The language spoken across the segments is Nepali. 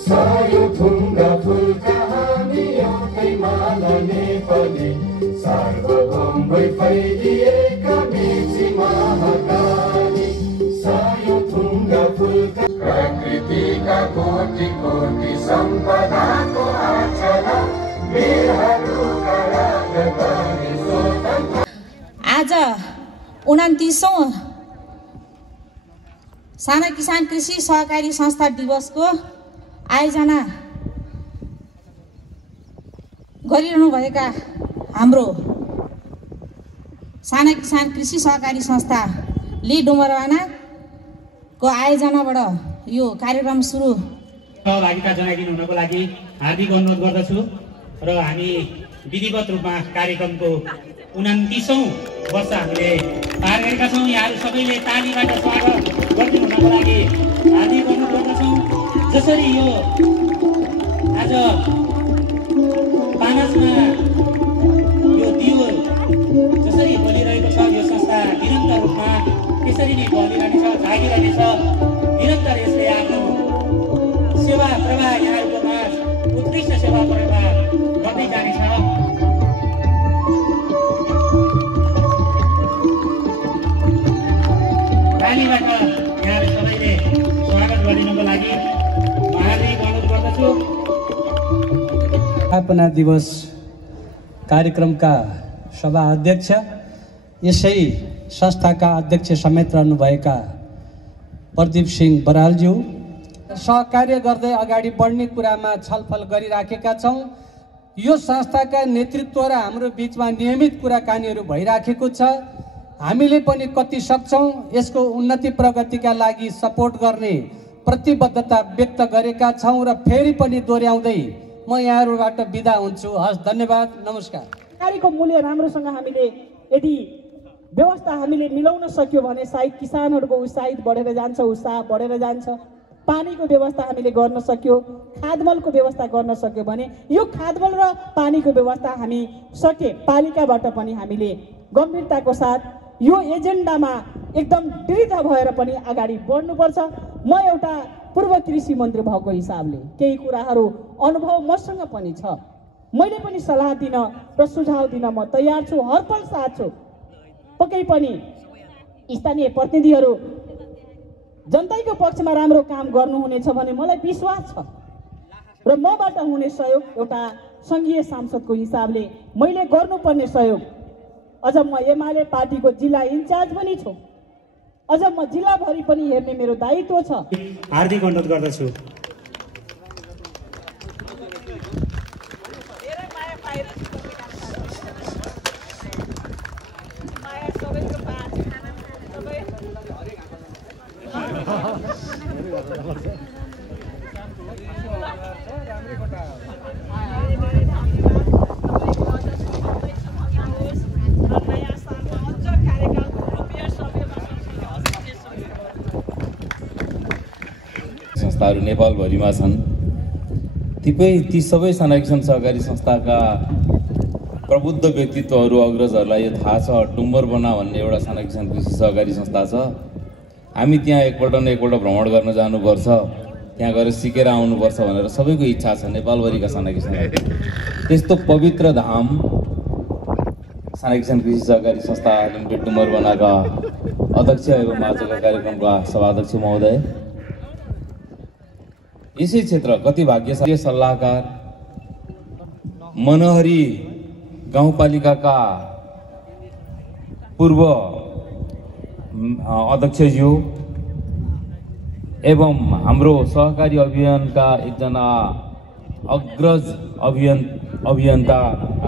सायो थुङ्गा फुलका हामी एउटै माला नेपाली सार्वभौम भई फैलिएका मेची महाकाली सायो थुङ्गा फुलका प्रकृतिका कोटि कोटि सम्पदाको आचरा वीरहरूका राजधानी स्वतन्त्र। आज 29औं साना किसान कृषि सहकारी संस्था दिवसको आयोजना गरिरहनुभएका हाम्रो साना किसान कृषि सहकारी संस्था ली डुमरवानाको आयोजनाबाट यो कार्यक्रम सुरु सहभागिता जनाइदिनु हुनको लागि हार्दिक अनुरोध गर्दछु र हामी विधिवत रूपमा कार्यक्रमको 29औं वर्ष हामीले पार गरेका छौँ। यहाँहरू सबैले तालीबाट स्वागत गरिदिनु हुनको लागि हार्दिक अनुरोध गर्दछौँ। जसरी यो आज पानसमा यो दियो जसरी बलिरहेको छ यो संस्था निरन्तर रूपमा त्यसरी नै बलिरहनेछ, जागिरहनेछ। निरन्तर यसले आफ्नो सेवा प्रवाह यहाँहरूको माझ उत्कृष्ट सेवा प्रवाह गर्दै जानेछ। तालीबाट यहाँहरू सबैले स्वागत गरिदिनुको लागि हार्दिक अनुरोध गर्दछु। स्थापना दिवस कार्यक्रमका सभा अध्यक्ष, यसै संस्थाका अध्यक्ष समेत रहनुभएका प्रदीप सिंह बरालज्यू, सहकार्य गर्दै अगाडि बढ्ने कुरामा छलफल गरिराखेका छौँ। यो संस्थाका नेतृत्व र हाम्रो बिचमा नियमित कुराकानीहरू भइराखेको छ। हामीले पनि कति सक्छौँ यसको उन्नति प्रगतिका लागि सपोर्ट गर्ने प्रतिबद्धता व्यक्त गरेका छौँ र फेरि पनि दोहोऱ्याउँदै म यहाँहरूबाट बिदा हुन्छु। हस्, धन्यवाद, नमस्कार। सरकारीको मूल्य राम्रोसँग हामीले यदि व्यवस्था हामीले मिलाउन सक्यो भने सायद किसानहरूको उत्साहित बढेर जान्छ, उत्साह बढेर जान्छ। पानीको व्यवस्था हामीले गर्न सक्यो, खाद्यमलको व्यवस्था गर्न सक्यो भने यो खाद्यमल र पानीको व्यवस्था हामी सके पालिकाबाट पनि हामीले गम्भीरताको साथ यो एजेन्डामा एकदम दृढ भएर पनि अगाडि बढ्नुपर्छ। म एउटा पूर्व कृषि मन्त्री भएको हिसाबले केही कुराहरू अनुभव मसँग पनि छ। मैले पनि सल्लाह दिन र सुझाव दिन म तयार छु, हरपल साथ छु। पक्कै पनि स्थानीय प्रतिनिधिहरू जनताको पक्षमा राम्रो काम गर्नुहुनेछ भन्ने मलाई विश्वास छ र मबाट हुने सहयोग एउटा सङ्घीय सांसदको हिसाबले मैले गर्नुपर्ने सहयोग, अझ म एमाले पार्टीको जिल्ला इन्चार्ज पनि छु, अझ म जिल्लाभरि पनि हेर्ने मेरो दायित्व छ। हार्दिक अनुरोध गर्दछु। संस्थाहरू नेपालभरिमा छन्। ती सबै साना किसान सहकारी संस्थाका प्रबुद्ध व्यक्तित्वहरू अग्रजहरूलाई यो थाहा छ, डुम्बरबना भन्ने एउटा साना किसान कृषि सहकारी संस्था छ। हामी त्यहाँ एकपल्ट न एकपल्ट भ्रमण गर्न जानुपर्छ, त्यहाँ गएर सिकेर आउनुपर्छ भनेर सबैको इच्छा छ नेपालभरिका साना किसान। त्यस्तो पवित्र धाम साना किसान कृषि सहकारी संस्था लिमिटेड डुम्बरबनाका अध्यक्ष एवं आजका कार्यक्रमका सभाध्यक्ष महोदय, यसै क्षेत्र कति भाग्यशाली सल्लाहकार मनहरी गाउँपालिकाका पूर्व अध्यक्षज्यू एवं हाम्रो सहकारी अभियानका एकजना अग्रज अभियन्ता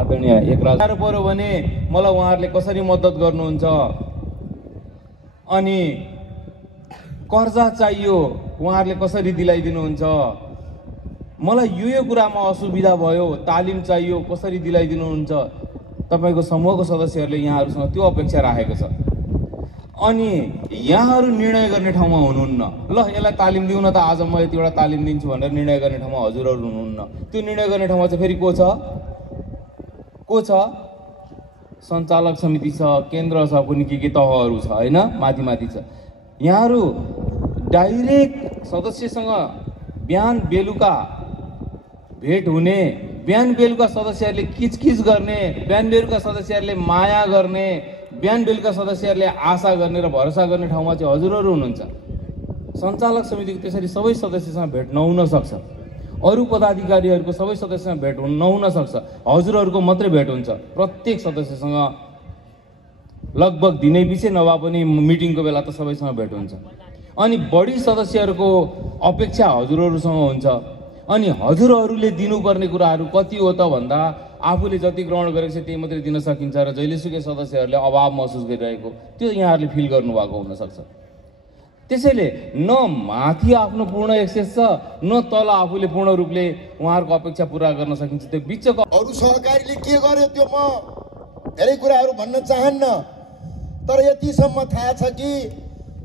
आदरणीय एकराज पर्यो भने मलाई उहाँहरूले कसरी मद्दत गर्नुहुन्छ, अनि कर्जा चाहियो उहाँहरूले कसरी दिलाइदिनुहुन्छ, मलाई यो कुरामा असुविधा भयो, तालिम चाहियो कसरी दिलाइदिनुहुन्छ, तपाईँको समूहको सदस्यहरूले यहाँहरूसँग त्यो अपेक्षा राखेको छ। अनि यहाँहरू निर्णय गर्ने ठाउँमा हुनुहुन्न। ल यसलाई तालिम दिउँ न त, आज म यतिवटा तालिम दिन्छु भनेर निर्णय गर्ने ठाउँमा हजुरहरू हुनुहुन्न। त्यो निर्णय गर्ने ठाउँमा चाहिँ फेरि को छ? सञ्चालक समिति छ, केन्द्र छ, कुनै के तहहरू छ, होइन, माथि छ। यहाँहरू डाइरेक्ट सदस्यसँग बिहान बेलुका भेट हुने, बिहान बेलुका सदस्यहरूले किचकिच गर्ने, बिहान बेलुका सदस्यहरूले माया गर्ने, बिहान बेलुका सदस्यहरूले आशा गर्ने र भरोसा गर्ने ठाउँमा चाहिँ हजुरहरू हुनुहुन्छ। सञ्चालक समितिको त्यसरी सबै सदस्यसँग भेट नहुन सक्छ, अरू पदाधिकारीहरूको सबै सदस्यसँग भेट नहुन सक्छ, हजुरहरूको मात्रै भेट हुन्छ। प्रत्येक सदस्यसँग लगभग दिनै पछि नभए पनि मिटिङको बेला त सबैसँग भेट हुन्छ। अनि बढी सदस्यहरूको अपेक्षा हजुरहरूसँग हुन्छ। अनि हजुरहरूले दिनुपर्ने कुराहरू कति हो त भन्दा आफूले जति ग्रहण गरेको छ त्यही मात्रै दिन सकिन्छ र जहिलेसुकै सदस्यहरूले अभाव महसुस गरिरहेको त्यो यहाँहरूले फिल गर्नुभएको हुनसक्छ। त्यसैले न माथि आफ्नो पूर्ण एक्सेस छ, न तल आफूले पूर्ण रूपले उहाँहरूको अपेक्षा पुरा गर्न सकिन्छ। त्यो बिचको अरू सहकारीले के गर्यो त्यो म धेरै कुराहरू भन्न चाहन्न, तर यतिसम्म थाहा छ कि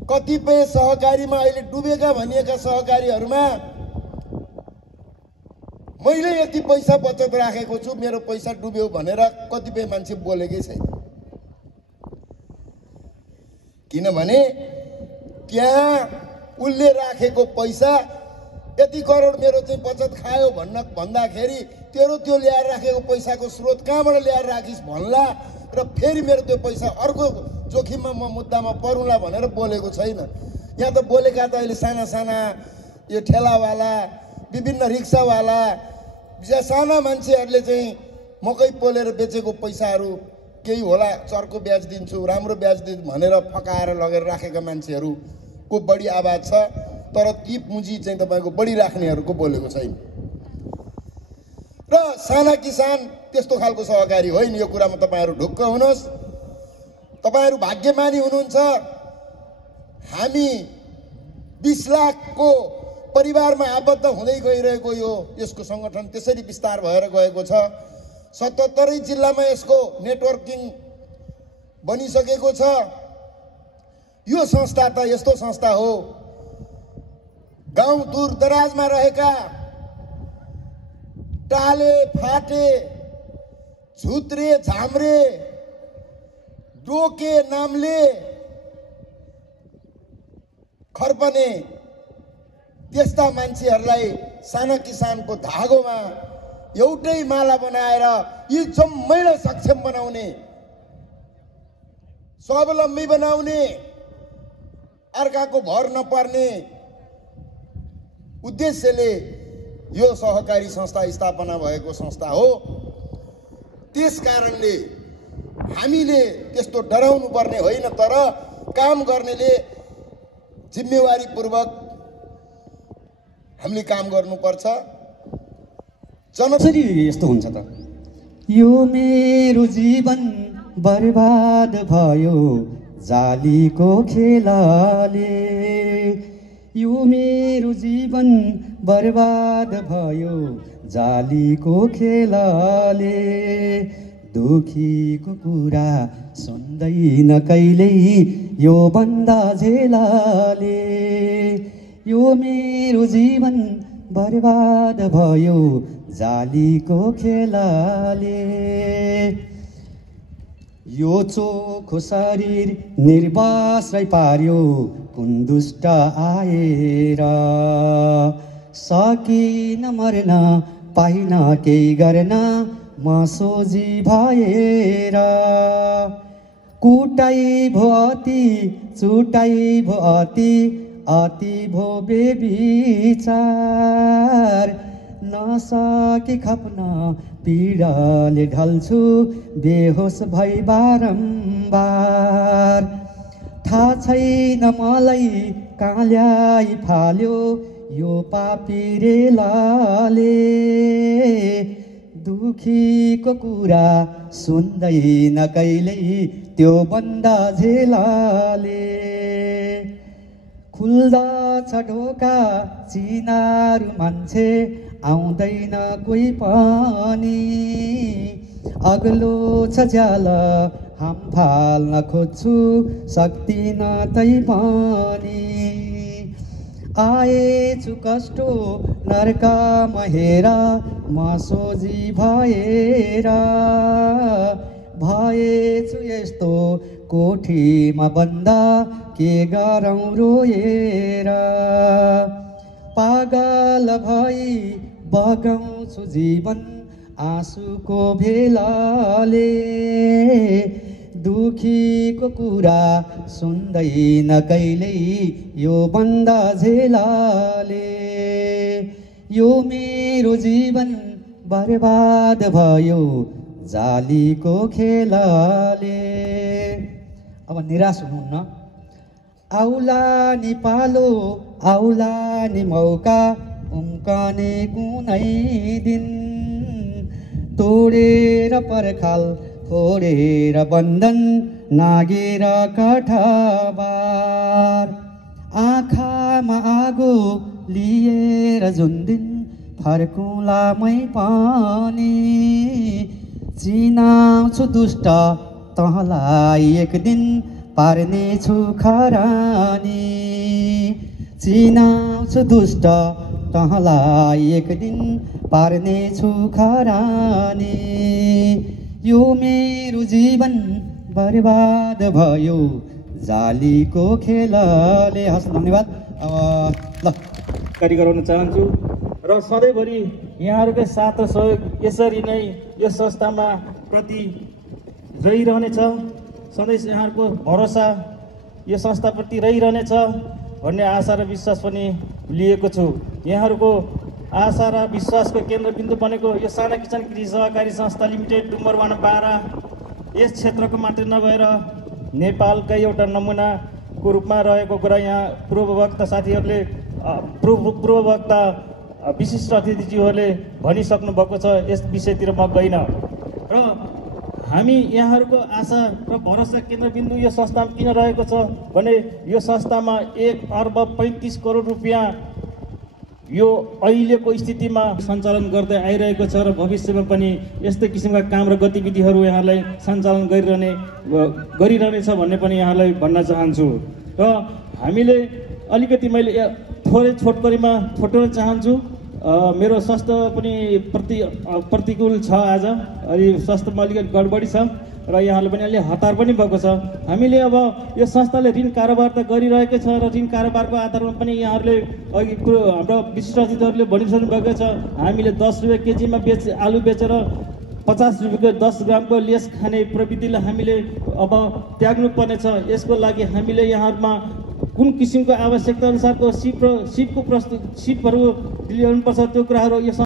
कतिपय सहकारीमा अहिले डुबेका भनिएका सहकारीहरूमा मैले यति पैसा बचत राखेको छु, मेरो पैसा डुब्यो भनेर कतिपय मान्छे बोलेकै छैन। किनभने त्यहाँ उसले राखेको पैसा यति करोड मेरो चाहिँ बचत खायो भन्दाखेरि तेरो त्यो ल्याएर राखेको पैसाको स्रोत कहाँबाट ल्याएर राखिस् भन्ला र फेरि मेरो त्यो पैसा अर्को जोखिममा म मुद्दामा परुँला भनेर बोलेको छैन। यहाँ त बोलेका त अहिले साना साना यो ठेलावाला, विभिन्न रिक्सावाला, साना मान्छेहरूले चाहिँ मकै पोलेर बेचेको पैसाहरू केही होला, चर्को ब्याज दिन्छु, राम्रो ब्याज दिन्छु भनेर फकाएर लगेर राखेका मान्छेहरूको बढी आवाज छ, तर ती पुँजी चाहिँ तपाईँको बढी राख्नेहरूको बोलेको छैन। र साना किसान त्यस्तो खालको सहकारी होइन, यो कुरामा तपाईँहरू ढुक्क हुनुहोस्। तपाईँहरू भाग्यमानी हुनुहुन्छ। हामी 20 लाखको परिवारमा आबद्ध हुँदै गइरहेको यसको सङ्गठन त्यसरी विस्तार भएर गएको छ। 77 जिल्लामा यसको नेटवर्किङ बनिसकेको छ। यो संस्था त यस्तो संस्था हो, गाउँ दूर दराजमा रहेका टाले फाटे झुत्रे झाम्रे डोके नामले खर्पने त्यस्ता मान्छेहरूलाई साना किसानको धागोमा एउटै माला बनाएर यी जम्मैलाई सक्षम बनाउने, स्वावलम्बी बनाउने, अर्काको भर नपर्ने उद्देश्यले यो सहकारी संस्था स्थापना भएको संस्था हो। त्यस कारणले हामीले त्यस्तो डराउनु पर्ने होइन, तर काम गर्नेले जिम्मेवारीपूर्वक हामीले काम गर्नुपर्छ। कसरी यस्तो हुन्छ त? यो मेरो जीवन बर्बाद भयो जालीको खेलाले, यो मेरो जीवन बर्बाद भयो जालीको खेलाले, दुखीको कुरा सुन्दैन कहिल्यै यो बन्दा झेलाले, यो मेरो जीवन बर्बाद भयो जालीको खेलाले, यो चोखो शरीर निर्वाश्रय पार्यो कुन दुष्ट आएर, सकिन मर्न पाइन केही गर्न म सोझी भएर, कुटाइ भो अति चुटाइ भो अति अति भो बेविचार, नसकी खप्न पीडाले ढल्छु बेहोस भई बारम्बार, थाहा छैन मलाई कहाँ ल्याइ फाल्यो यो पापी रेलाले, दुखीको कुरा सुन्दैन कहिल्यै त्यो बन्दा झेलाले, खुल्दछ ढोका चिनारू मान्छे आउँदैन कोही पनि, अग्लो छ ज्याल हाम फाल्न खोज्छु सक्दिन तै पनि, आएछु कष्टो नरकमा हेर म सोझी भएर, भएछु यस्तो कोठीमा बन्द के गरौँ रोएर, पागल भई बगाउँछु जीवन आँसुको भेलाले दुखीको कुरा सुन्दैन कहिल्यै यो बन्दा झेलाले यो मेरो जीवन बर्बाद भयो जालीको खेलाले। अब निराश हुनुहुन्न। आउला नि पालो आउला नि मौका उम्कने कुनै दिन तोडेर पर्खाल फोडेर बन्धन नागेर काठबार आँखामा आगो लिएर जुन दिन फर्कुला मै पनि चिनाउँछु दुष्ट तँलाई एक दिन पार्नेछु खरानी चिनाउँछु दुष्ट तँलाई एक दिन पार्नेछु खरानी यो मेरो जीवन बर्बाद भयो जालीको खेलले। हस् धन्यवाद। ल कार्य गराउन चाहन्छु र सधैँभरि यहाँहरूकै साथ र सहयोग यसरी नै यस संस्थामा प्रति रहिरहनेछ। सधैँ यहाँहरूको भरोसा यो संस्थाप्रति रहिरहनेछ भन्ने आशा र विश्वास पनि लिएको छु। यहाँहरूको आशा र विश्वासको केन्द्रबिन्दु बनेको यो साना किसान कृषि सहकारी संस्था लिमिटेड डुम्बरवाना 12 यस क्षेत्रको मात्रै नभएर नेपालकै एउटा नमुनाको रूपमा रहेको कुरा यहाँ पूर्ववक्ता साथीहरूले पूर्ववक्ता विशिष्ट अतिथिज्यूहरूले भनिसक्नु भएको छ। यस विषयतिर म गइन र हामी यहाँहरूको आशा र भरोसा केन्द्रबिन्दु यो संस्थामा किन रहेको छ भने यो संस्थामा 1 अर्ब 35 करोड रुपियाँ यो अहिलेको स्थितिमा सञ्चालन गर्दै आइरहेको छ र भविष्यमा पनि यस्तै किसिमका काम र गतिविधिहरू यहाँलाई सञ्चालन गरिरहनेछ भन्ने पनि यहाँलाई भन्न चाहन्छु। र हामीले अलिकति मैले थोरै छोटकरीमा छोटाउन चाहन्छु। मेरो स्वास्थ्य पनि प्रतिकूल छ। आज अलि स्वास्थ्यमा अलिकति गडबडी छ र यहाँले पनि अलि हतार पनि भएको छ। हामीले अब यो संस्थाले ऋण कारोबार त गरिरहेकै छ र ऋण कारोबारको आधारमा पनि यहाँहरूले अघि हाम्रो विशिष्ट अतिथिहरूले भनिसक्नु भएको छ। हामीले 10 रुपियाँ केजीमा आलु बेचेर 50 रुपियाँको 10 ग्रामको लेस खाने प्रविधिलाई हामीले अब त्याग्नु पर्नेछ। यसको लागि हामीले यहाँहरूमा कुन किसिमको आवश्यकता अनुसारको सिपहरू ल्याउनुपर्छ त्यो कुराहरू यो